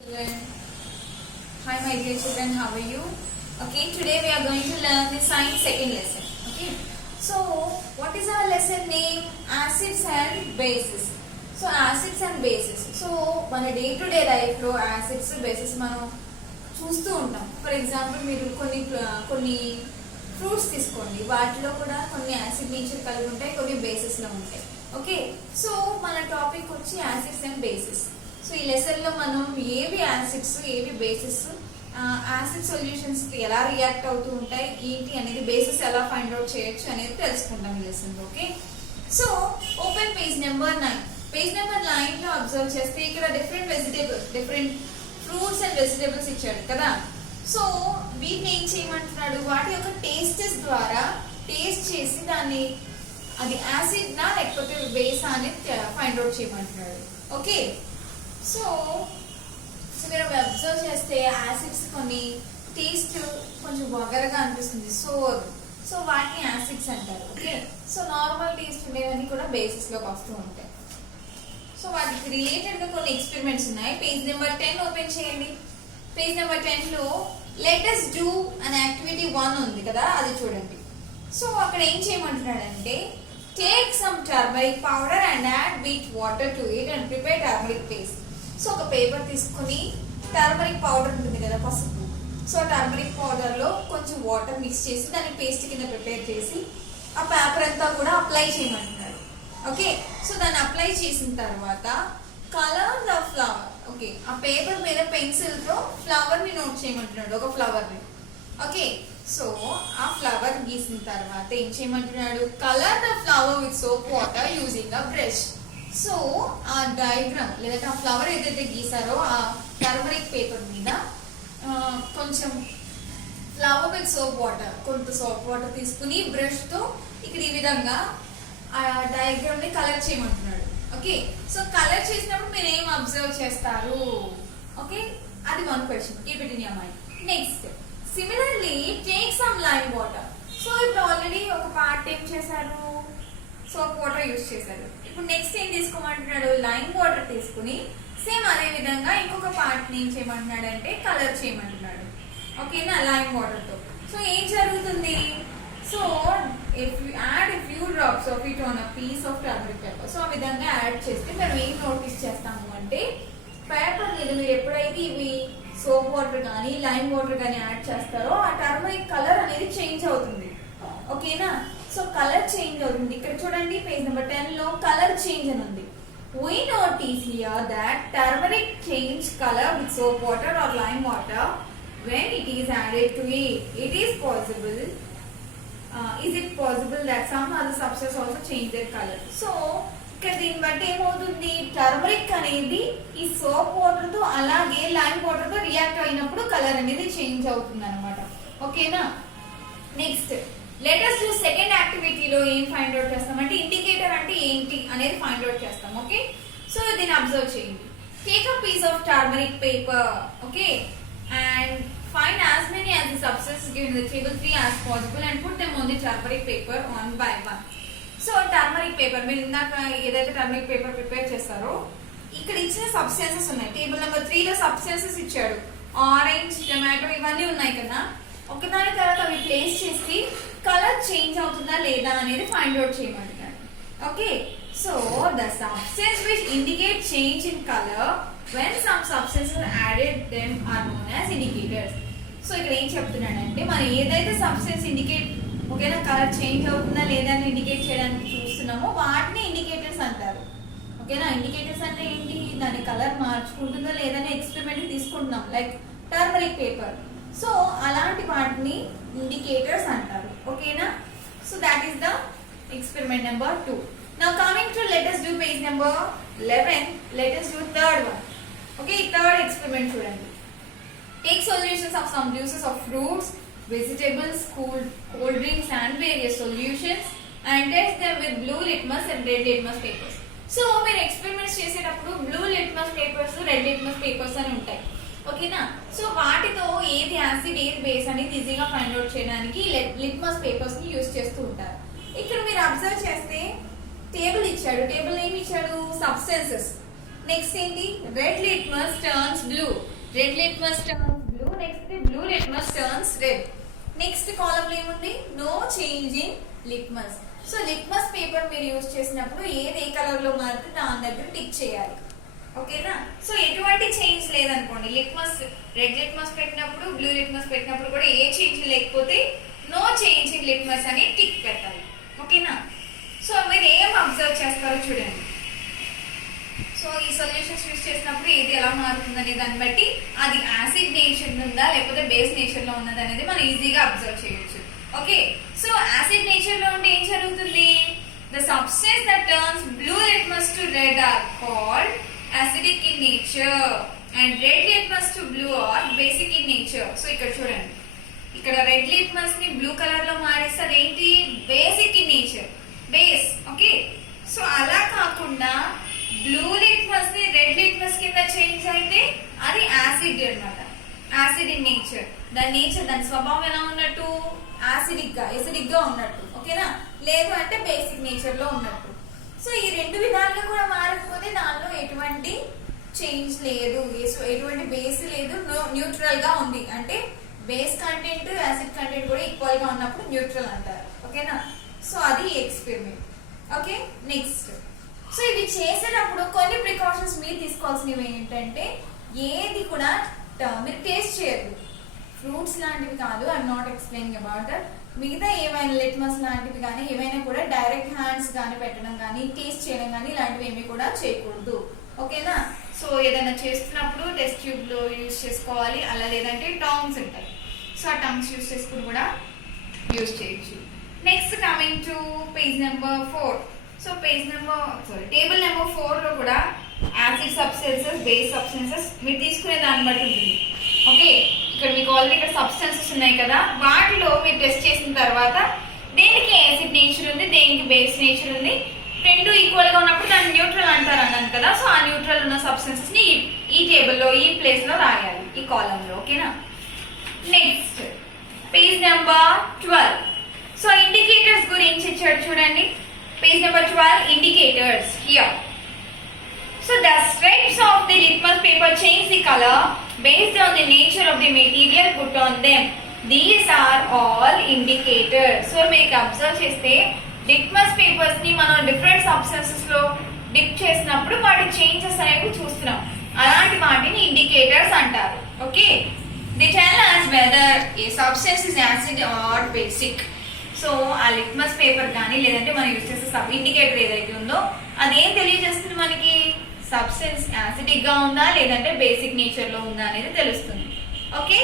Children. Hi my dear children, how are you? Okay, today we are going to learn the science second lesson. Okay, so what is our lesson name? Acids and bases. So acids and bases. So మన day to day life లో acids bases మనం చూస్తూ ఉంటాం. For example మీరు కొన్ని fruits తీసుకోండి, వాటిలో కూడా కొన్ని యాసిడ్ నేచర్ కలిగి ఉంటాయి, కొన్ని బేసెస్ లో ఉంటాయి. ఓకే, సో మన టాపిక్ వచ్చి యాసిడ్స్ అండ్ బేసెస్. సో ఈ లెసన్ లో మనం ఏవి యాసిడ్స్ ఏవి బేసెస్, యాసిడ్ సొల్యూషన్స్ కి ఎలా రియాక్ట్ అవుతూ ఉంటాయి ఏంటి అనేది, బేసెస్ ఎలా ఫైండ్ అవుట్ చేయొచ్చు అనేది తెలుసుకుంటాం ఈ లెసన్ లో. Okay, so open page number 9. Page number 9 లో అబ్జర్వ్ చేస్తే ఇక్కడ డిఫరెంట్ ఫ్రూట్స్ అండ్ వెజిటేబుల్స్ ఇచ్చాడు కదా. సో వీటిని ఏం చేయమంటున్నాడు, వాటి యొక్క టేస్టెస్ ద్వారా టేస్ట్ చేసి దాన్ని అది యాసిడ్ నా లేకపోతే బేస్ అనేది ఫైండ్ అవుట్ చేయమంటున్నాడు. ఓకే, సో మీరు అబ్జర్వ్ చేస్తే యాసిడ్స్ కొన్ని టేస్ట్ కొంచెం వగరగా అనిపిస్తుంది, సో వాటిని యాసిడ్స్ అంటారు. ఓకే, సో నార్మల్ టేస్ట్ ఉండేవన్నీ కూడా బేసిస్ లోకి వస్తూ ఉంటాయి. సో వాటికి రిలేటెడ్ గా కొన్ని ఎక్స్పెరిమెంట్స్ ఉన్నాయి. పేజ్ నెంబర్ 10 ఓపెన్ చేయండి. పేజ్ నెంబర్ 10 లో let us do an activity 1 ఉంది కదా, అది చూడండి. సో అక్కడ ఏం చేయమంటున్నాడంటే, take some turmeric powder and add bit water to it and prepare turmeric paste. So ఒక పేపర్ తీసుకుని టర్మరిక్ పౌడర్ ఉంటుంది కదా, పసుపు. సో టర్మరిక్ పౌడర్ లో కొంచెం వాటర్ మిక్స్ చేసి దాన్ని పేస్ట్ కింద ప్రిపేర్ చేసి ఆ పేపర్ అంతా కూడా అప్లై చేయమంటున్నాడు. ఓకే, సో దాన్ని అప్లై చేసిన తర్వాత కలర్ ద ఫ్లవర్. ఓకే, ఆ పేపర్ మీద పెన్సిల్ తో ఫ్లవర్ ని నోట్ చేయమంటున్నాడు, ఒక ఫ్లవర్ ని. ఓకే, సో ఆ ఫ్లవర్ గీసిన తర్వాత ఏం చేయమంటున్నాడు, colour the flower with soap water using a brush. So ఆ డయాగ్రామ్ లేదంటే ఆ ఫ్లవర్ ఏదైతే గీసారో ఆ టర్మరిక్ పేపర్ మీద కొంచెం ఫ్లవర్ విత్ సోప్ వాటర్, కొంత సోప్ వాటర్ తీసుకుని బ్రష్ తో ఇక్కడ ఈ విధంగా ఆ డయాగ్రామ్ ని కలర్ చేయమంటున్నాడు. ఓకే, సో కలర్ చేసినప్పుడు మీరు ఏం అబ్జర్వ్ చేస్తారు? ఓకే, అది one question, keep it in your mind. Next, similarly take some lime water. So ఇప్పుడు ఆల్రెడీ ఒక పార్ట్ ఏం చేశారు, సోప్ వాటర్ యూజ్ చేశారు. ఇప్పుడు నెక్స్ట్ ఏం తీసుకోమంటున్నాడు, లైమ్ వాటర్ తీసుకుని సేమ్ అదే విధంగా ఇంకొక పార్ట్ ఏం చేయమంటున్నాడు అంటే కలర్ చేయమంటున్నాడు. ఓకేనా, లైమ్ వాటర్ తో. సో ఏం జరుగుతుంది, so if you add a few drops of it on a piece of turmeric paper. So ఆ విధంగా యాడ్ చేస్తే మనం ఏం నోటీస్ చేస్తాము అంటే, పేపర్ మీద మీరు ఎప్పుడైతే ఇవి సోప్ వాటర్ కానీ లైమ్ వాటర్ కానీ యాడ్ చేస్తారో ఆ టర్మరిక్ కలర్ అనేది చేంజ్ అవుతుంది. ఓకేనా, సో కలర్ చేంజ్ అవుతుంది. ఇక్కడ చూడండి పేజ్ నెంబర్ 10 లో కలర్ చేంజ్ అని ఉంది. We notice here that turmeric change color with soap water or lime water when it is added to it. It is possible. Is it possible that some other substances also change their color? So ఇక్కడ దీన్ని బట్టి ఏమవుతుంది, turmeric అనేది ఈ soap water తో అలాగే lime water తో react అయినప్పుడు కలర్ అనేది చేంజ్ అవుతుంది అనమాట. ఓకేనా, next let us do second యాక్టివిటీలో ఏం ఫైండ్ అవుట్ చేస్తామంటే, ఇండికేటర్ అంటే ఏంటి అనేది ఫైండ్ అవుట్ చేస్తాం. ఓకే, సో దీన్ని అబ్జర్వ్ చేయండి. Take a piece of turmeric paper. Okay, and find as many as the substances given in the table 3 as possible and put them on the turmeric paper one by one. So turmeric paper మీరు ఇందాక ఏదైతే turmeric paper prepare చేస్తారో ఇక్కడ ఇచ్చిన substances ఉన్నాయి. Table number 3 లో substances ఇచ్చాడు, orange, tomato ఇవన్నీ ఉన్నాయి కదా. ఒకదాని తర్వాత అవి ప్లేస్ చేసి కలర్ చేంజ్ అవుతుందా లేదా అనేది ఫైండ్ అవుట్ చేయమంటున్నాడు. Okay, so the substance which indicate change in colour when some substances are added them are known as indicators. So ఇక్కడ ఏం చెప్తున్నాడంటే, మనం ఏదైతే సబ్స్టెన్స్ ఇండికేట్ ఓకేనా కలర్ చేంజ్ అవుతుందా లేదా అని ఇండికేట్ చేయడానికి చూస్తున్నామో వాటిని ఇండికేటర్స్ అంటారు. ఓకేనా, ఇండికేటర్స్ అంటే ఏంటి, దాని కలర్ మార్చుకుంటుందా లేదా అని ఎక్స్పెరిమెంట్ తీసుకుంటున్నాం, లైక్ టర్మరిక్ పేపర్. సో అలాంటి వాటిని ఇండికేటర్స్ అంటారు. ఓకేనా, so that is the experiment number 2. Now coming to let us do page number 11, let us do third one. Okay, third experiment చూడండి. Take solutions of some juices of fruits, vegetables, cold drinks and various solutions and test them with blue litmus and red litmus papers. So మీరు experiments చేసేటప్పుడు blue litmus papers, red litmus papers అని ఉంటాయి. ఓకేనా, so వాటితో ఏది acid ఏది base అనేది ఈజీగా ఫైండ్ అవుట్ చేయడానికి లిట్మస్ పేపర్స్ ని యూజ్ చేస్తూ ఉంటారు. ఇక్కడ మీరు అబ్జర్వ్ చేస్తే టేబుల్ ఇచ్చాడు, టేబుల్ ఏమి ఇచ్చాడు, సబ్స్టెన్సెస్. నెక్స్ట్ ఏంటి red litmus turns blue. Red litmus turns blue. Next blue litmus turns red. Next column లో ఏముంది no change in litmus. So litmus paper మీరు యూజ్ చేసినప్పుడు ఏది ఏ కలర్ లో మారితే దాని దగ్గర టిక్ చేయాలి. ఓకేనా. సో ఎటువంటి చేంజ్ లేదనుకోండి లిట్మస్ రెడ్ లిట్మస్ పెట్టినప్పుడు బ్లూ లిట్మస్ పెట్టినప్పుడు కూడా ఏ చేంజ్ లేకపోతే నో చేంజ్ ఇన్ లిట్మస్ అని టిక్ పెట్టాలి. ఓకేనా. సో మీరు ఏం అబ్జర్వ్ చేస్తారో చూడండి. సో ఈ సొల్యూషన్స్ యూజ్ చేసినప్పుడు ఏది ఎలా మారుతుంది అనే దాన్ని బట్టి అది యాసిడ్ నేచర్ ఉందా లేకపోతే బేస్ నేచర్ లో ఉన్నది అనేది మనం ఈజీగా అబ్జర్వ్ చేయొచ్చు. ఓకే. సో యాసిడ్ నేచర్ లో ఉంటే ఏం జరుగుతుంది the substance that turns blue litmus to red or called acidic in nature and red litmus to blue or basic in nature. So ఇక్కడ చూడండి ఇక్కడ రెడ్ లిట్మస్ ని బ్లూ కలర్ లో మారిస్తే అదేంటి basic in nature base. Okay. So అలా కాకుండా blue litmus ని రెడ్ లిట్మస్ కింద చేంజ్ అయితే అది యాసిడ్ అన్నమాట. Acid in nature. దాని నేచర్ దాని స్వభావం ఎలా ఉన్నట్టు ఎసిడిక్ గా ఉన్నట్టు. ఓకేనా. లేదు అంటే బేసిక్ నేచర్ లో ఉన్నట్టు. సో ఈ రెండు విధాలుగా కూడా మారకపోతే దానిలో ఎటువంటి చేంజ్ లేదు, ఎటువంటి బేస్ లేదు, న్యూట్రల్ గా ఉంది. అంటే బేస్ కంటెంట్ యాసిడ్ కంటెంట్ కూడా ఈక్వల్ గా ఉన్నప్పుడు న్యూట్రల్ అంటారు. ఓకేనా. సో అది ఎక్స్పెరిమెంట్. ఓకే. నెక్స్ట్ సో ఇవి చేసేటప్పుడు కొన్ని ప్రికాషన్స్ మీరు తీసుకోవాల్సినవి ఏంటంటే ఏది కూడా మీరు టేస్ట్ చేయరు. ఫ్రూట్స్ లాంటివి కాదు. I'm not explaining about that. మిగతా ఏమైనా లిట్మస్ లాంటివి కానీ ఏమైనా కూడా డైరెక్ట్ హ్యాండ్స్ కానీ పెట్టడం కానీ టేస్ట్ చేయడం కానీ ఇలాంటివి ఏమి కూడా చేయకూడదు. ఓకేనా. సో ఏదైనా చేస్తున్నప్పుడు టెస్ట్ ట్యూబ్ లో యూజ్ చేసుకోవాలి. అలా లేదంటే టాంగ్స్ ఉంటాయి. సో ఆ టాంగ్స్ యూజ్ చేసుకుని కూడా యూజ్ చేయొచ్చు. Next coming to page number 4. So table number 4 లో కూడా యాసిడ్ సబ్స్టెన్సెస్ బేస్ సబ్స్టెన్సెస్ మీరు తీసుకునే దాన్ని బట్టి ఉంటుంది. ఓకే. ఇక్కడ మీకు ఆల్రెడీ ఇక్కడ సబ్స్టెన్సెస్ ఉన్నాయి కదా వాటిలో మీరు టెస్ట్ చేసిన తర్వాత దేనికి యాసిడ్ నేచర్ ఉంది దేనికి బేస్ నేచర్ ఉంది రెండు ఈక్వల్ గా ఉన్నప్పుడు దాన్ని న్యూట్రల్ అంటారు అన్నాను కదా. సో ఆ న్యూట్రల్ ఉన్న సబ్స్టెన్సెస్ ని ఈ టేబుల్ లో ఈ ప్లేస్ లో రాయాలి ఈ కాలమ్ లో. ఓకేనా. Next page number 12. So indicators గురించి ఇచ్చాడు చూడండి. Page number 12 indicators here. So the stripes of the litmus paper change the color based on the nature of the material put on them. These are all indicators. So మీకు observe చేస్తే litmus papers ని మనం different substances లో dip చేసినప్పుడు వాటి changes అనేవి చూస్తున్నాం. అలాంటి వాటిని ఇండికేటర్స్ అంటారు. Okay. They tell us whether a substance is acid or basic. So ఆ లిట్మస్ పేపర్ కానీ లేదంటే మనం యూజ్ చేసే సబ్ ఇండికేటర్ ఏదైతే ఉందో అదేం తెలియజేస్తుంది మనకి సబ్స్టెన్స్ యాసిడిక్ గా ఉందా లేదంటే బేసిక్ నేచర్ లో ఉందా అనేది తెలుస్తుంది. Okay.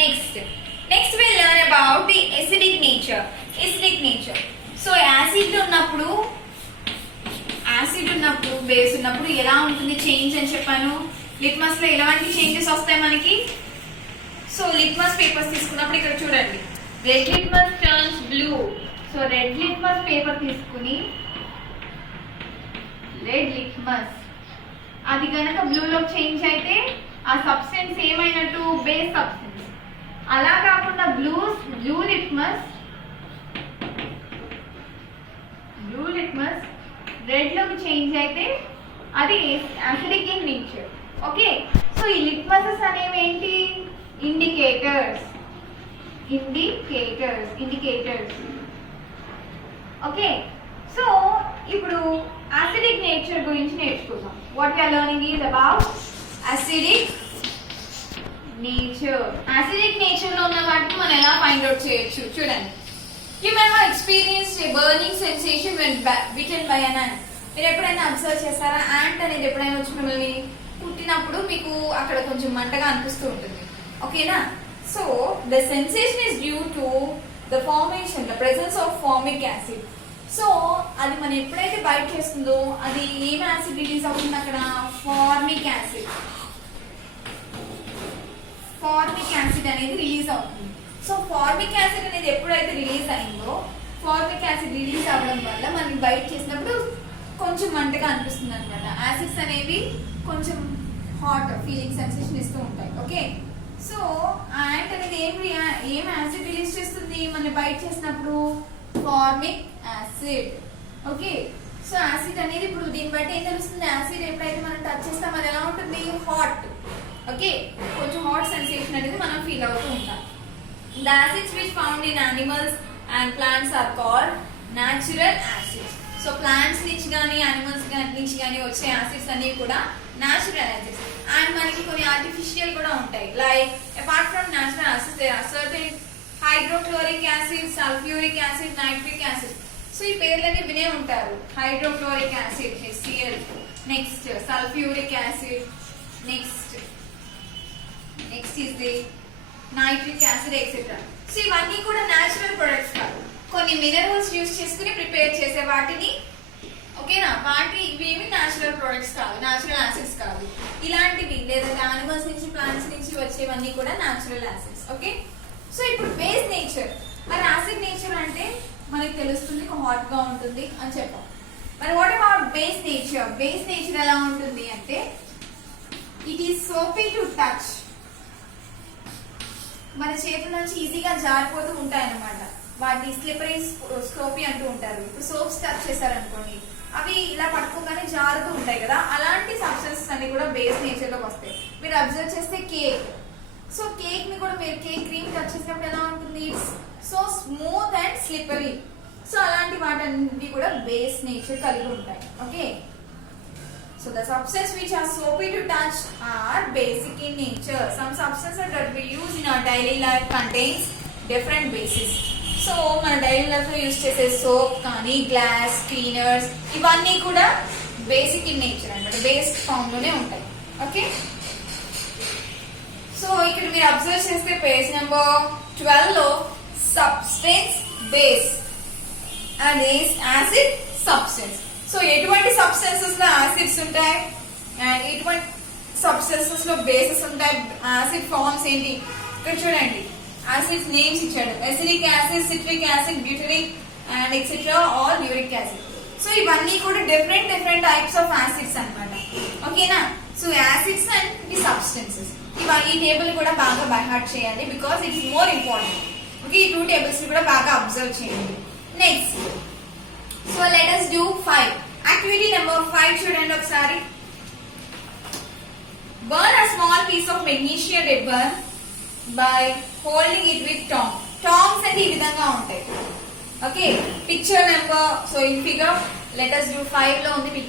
Next will learn about the acidic nature. So acid ఉన్నప్పుడు బేస్ ఉన్నప్పుడు ఎలా ఉంటుంది చేంజ్ అని చెప్పాను. లిట్మస్ లో ఎలాంటి చేంజెస్ వస్తాయి మనకి. సో లిట్మస్ పేపర్స్ తీసుకున్నప్పుడు ఇక్కడ చూడండి red litmus turns blue. So red litmus paper తీసుకుని రెడ్ లిట్మస్ అది గనక బ్లూలో చేంజ్ అయితే ఆ సబ్స్టెన్స్ ఏమైనట్టు బేస్ సబ్స్టెన్స్. అలా కాకుండా బ్లూ లిట్మస్ రెడ్ లోకి చేంజ్ అయితే అది acidic in nature. Okay. So ఈ లిట్మసెస్ అనేవి ఏంటి ఇండికేటర్స్. ఓకే. సో ఇప్పుడు అసిడిక్ నేచర్ గురించి నేర్చుకుందాం. What we are learning is about acidic nature. Acidic nature లో ఉన్న వాటిని మనం ఎలా ఫైండ్ అవుట్ చేయొచ్చు చూడండి. You may have experienced a burning sensation when bitten by an ant. మీరు ఎప్పుడైనా అబ్జర్వ్ చేస్తారా యాంట్ అనేది ఎప్పుడైనా వచ్చి మిమ్మల్ని కుట్టినప్పుడు మీకు అక్కడ కొంచెం మంటగా అనిపిస్తూ ఉంటుంది. ఓకేనా. So the sensation is due to the presence of formic acid. So అది మనం ఎప్పుడైతే బైట్ చేస్తుందో అది ఏం యాసిడ్ రిలీజ్ అవుతుంది అక్కడ ఫార్మిక్ యాసిడ్ అనేది రిలీజ్ అవుతుంది. సో ఫార్మిక్ యాసిడ్ అనేది ఎప్పుడైతే రిలీజ్ అయిందో ఫార్మిక్ యాసిడ్ రిలీజ్ అవ్వడం వల్ల మనం బైట్ చేసినప్పుడు కొంచెం మంటగా అనిపిస్తుంది అనమాట. యాసిడ్స్ అనేవి కొంచెం హాట్ ఫీలింగ్ సెన్సేషన్ ఇస్తూ ఉంటాయి. ఓకే. సో యాంట్ అనేది ఏం యాసిడ్ రిలీజ్ చేస్తుంది మనం బైట్ చేసినప్పుడు formic acid. Okay. So acid అనేది ఇప్పుడు దీన్ని బట్టి ఏం తెలుస్తుంది, యాసిడ్ ఎప్పుడైతే మనం టచ్ చేస్తాం అది ఎలా ఉంటుంది, హాట్. ఓకే, కొంచెం హాట్ సెన్సేషన్ అనేది మనం ఫీల్ అవుతూ ఉంటాం. The acids which found in animals and plants are called natural acids. So plants నుంచి కానీ యానిమల్స్ నుంచి కానీ వచ్చే యాసిడ్స్ అన్ని కూడా న్యాచురల్ యాసిడ్స్. అండ్ మనకి కొన్ని ఆర్టిఫిషియల్ కూడా ఉంటాయి. Like apart from natural acids there are certain hydrochloric acid, sulphuric acid, nitric acid. So ఈ పేర్లన్నీ వినే ఉంటారు. Hydrochloric acid HCl, next sulphuric acid, next is the nitric acid etcetera. So ఇవన్నీ కూడా న్యాచురల్ ప్రొడక్ట్స్ కాదు, కొన్ని మినరల్స్ యూజ్ చేసుకుని prepare చేసే వాటిని, ఓకేనా, ఇవేమి న్యాచురల్ ప్రొడక్ట్స్ కాదు, న్యాచురల్ యాసిడ్స్ కాదు. ఇలాంటివి లేదంటే యానిమల్స్ నుంచి ప్లాంట్స్ నుంచి వచ్చేవన్నీ కూడా న్యాచురల్ యాసిడ్స్. ఓకే, సో ఇప్పుడు బేస్ నేచర్, మరి యాసిడ్ నేచర్ అంటే మనకి తెలుస్తుంది హాట్ గా ఉంటుంది అని చెప్పాం. మరి what about base nature? Base nature ఎలా ఉంటుంది అంటే it is soapy to touch. మన చేతుల నుంచి ఈజీగా జారిపోతూ ఉంటాయి అన్నమాట. వాటిని స్లిపరీ స్కోపీ అంటూ ఉంటారు. ఇప్పుడు సోప్స్ టచ్ చేశారనుకోండి, అవి ఇలా పట్టుకోగానే జారుతూ ఉంటాయి కదా, అలాంటి సబ్స్టెన్సెస్ అన్ని కూడా బేస్ నేచర్ లోకి వస్తాయి. మీరు అబ్జర్వ్ చేస్తే కేక్, సో కేక్ ని కూడా మీరు కేక్ క్రీమ్ టచ్ చేసినప్పుడు ఎలా ఉంటుంది, it's so smooth and slippery. So అలాంటి వాటన్ని కూడా బేస్ నేచర్ కలిగి ఉంటాయి. Okay, so the substances which are soapy to touch are basic in nature. Some substances that we use in our daily life contains different bases. So మన daily life లో use చేసే soap కానీ glass cleaners ఇవన్నీ కూడా basic in nature అన్నమాట, base form లోనే ఉంటాయి. Okay, so ఇక్కడ మీరు అబ్జర్వ్ చేస్తే పేజ్ నెంబర్ 12 లో substance base and acid substance. So ఎటువంటి సబ్స్టెన్సెస్ లో యాసిడ్స్ ఉంటాయి అండ్ ఎటువంటి సబ్స్టెన్సెస్ లో బేసెస్ ఉంటాయి, యాసిడ్ ఫార్మ్స్ ఏంటి ఇక్కడ చూడండి. యాసిడ్స్ నేమ్స్ ఇచ్చాడు, acetic acid, citric acid, butyric and etcetera or uric acid. So ఇవన్నీ కూడా డిఫరెంట్ టైప్స్ ఆఫ్ యాసిడ్స్ అన్నమాట. ఓకేనా, so acids and the substances ఈ టేబుల్ కూడా బాగా బై హార్ట్ చేయాలి because it's more important. Okay, ఈ 2 టేబుల్స్ కూడా బాగా అబ్జర్వ్ చేయండి. Next, so let us do 5. Activity number 5 చూడండి ఒకసారి. Burn a small piece of magnesia rubber by holding it with tongs. Tongs అంటే ఈ విధంగా ఉంటాయి. Okay, picture number, so in figure let us do 5 లో ఉంది పిక్చర్.